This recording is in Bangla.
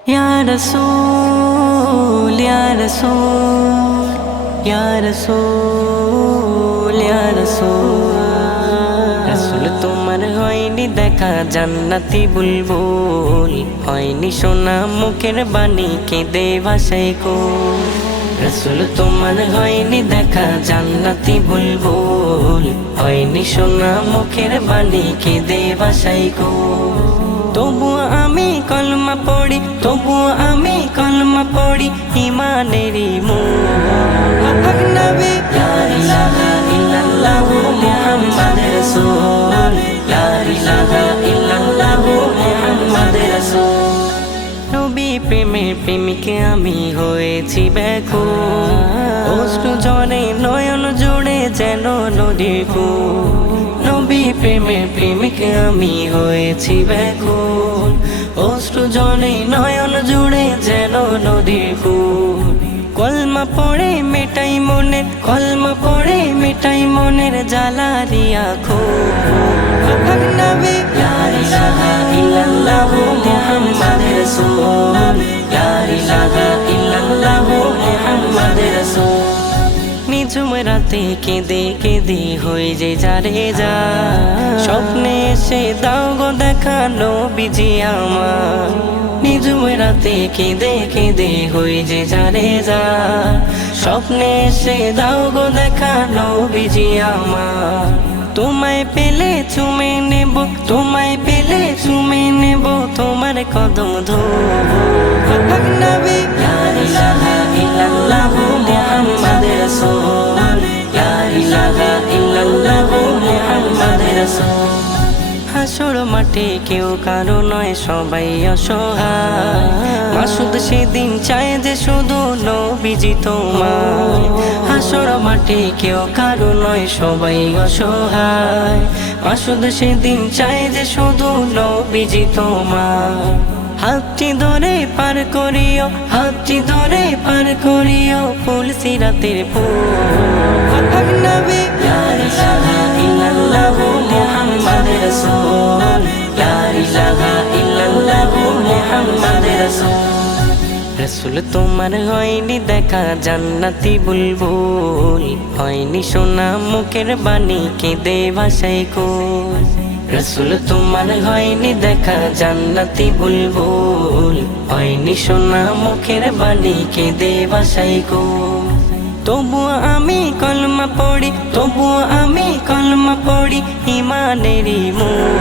या रसूल या रसूल या रसूल या रसूल रसूल তোমার হয়নি দেখা জান্নাতি বুলবুল হয়নি শোনা মুখের বাণী কেঁদে ভাসায় কোল রসুল তোমার হয়নি দেখা জান্নাতি বুলবুল হয়নি শোনা মুখের বাণী কেঁদে ভাসায় কোল তবুও আমি কলমা পড়ি তবুও আমি কলমা পড়ি ইমানেরই মূল নবী লা ইলাহা ইল্লাল্লাহু মুহাম্মাদুর রাসূল লা ইলাহা ইল্লাল্লাহু মুহাম্মাদুর রাসূল নবী প্রেমে প্রেমিকে আমি হয়েছি ব্যাকুল অশ্রু জলে নয়ন জুড়ে যেন নদীর কুল নবী প্রেমের প্রেমিকে আমি হয়েছি ব্যাকুল অশ্রু জলে নয়ন জুড়ে যেন নদীর কুল কলমা পড়ে মেটাই মনের কলমা পড়ে মেটাই মনের জ্বালারিয়া খোল নবী লা ইলাহা ইল্লাল্লাহু মুহাম্মাদুর রাসূল লা ইলাহা ইল্লাল্লাহু মুহাম্মাদুর রাসূল নিঝুম রাতে কেঁদে কেঁদে হয়ে যে যারে যা স্বপ্নে এসে দাও গো দেখা নবীজি আমার নিঝুম রাতে কেঁদে কেঁদে হয়ে যে যারে যা স্বপ্নে এসে দাও গো দেখা নবীজি আমার তোমায় পেলে চুমে নেব তোমায় পেলে চুমে নেব তোমার কদম ধরব নবী লা ইলাহা ইল্লাল্লাহু মুহাম্মাদুর রাসূল লা ইলাহা ইল্লাল্লাহু মুহাম্মাদুর রাসূল হাসর মাঠে কেউ কারো নয় সবাই অসহায় মাসুদ সেদিন চায় যে শুধু নবীজি তোমার হাসর মাঠে কেউ কারো নয় সবাই অসহায় মাসুদ সেদিন চায় যে শুধু নবীজি তোমার হাতটি ধরে পার করিও হাতটি ধরে পার করিও ফুল সিরাতের ফুল নবী লা ইলাহা ইল্লাল্লাহু মুহাম্মাদুর রাসূল লা ইলাহা ইল্লাল্লাহু মুহাম্মাদুর রাসূল রসুল তোমার হয়নি দেখা জান্নাতি বুলবুল হয়নি শোনা মুখের বাণী কেঁদে ভাসায় কোল রসুল তোমার হয়নি দেখা জান্নাতি বুলবুল হয়নি শোনা মুখের বাণী কেঁদে ভাসায় কোল তবুও আমি কলমা পড়ি তবুও আমি কলমা পড়ি ইমানেরই মূল